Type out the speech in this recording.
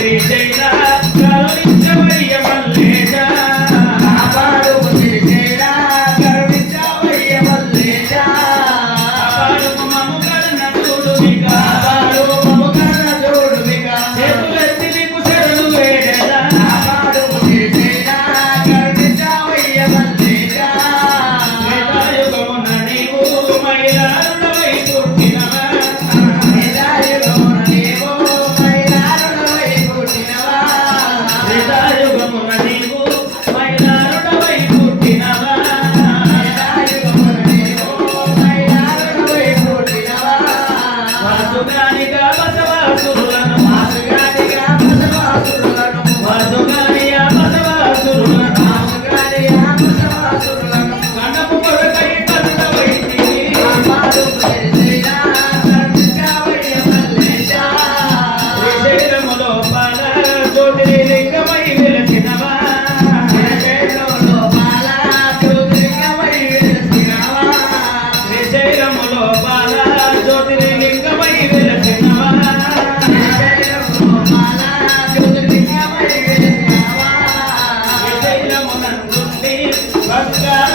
Sri Jaina. Thank you. Yeah.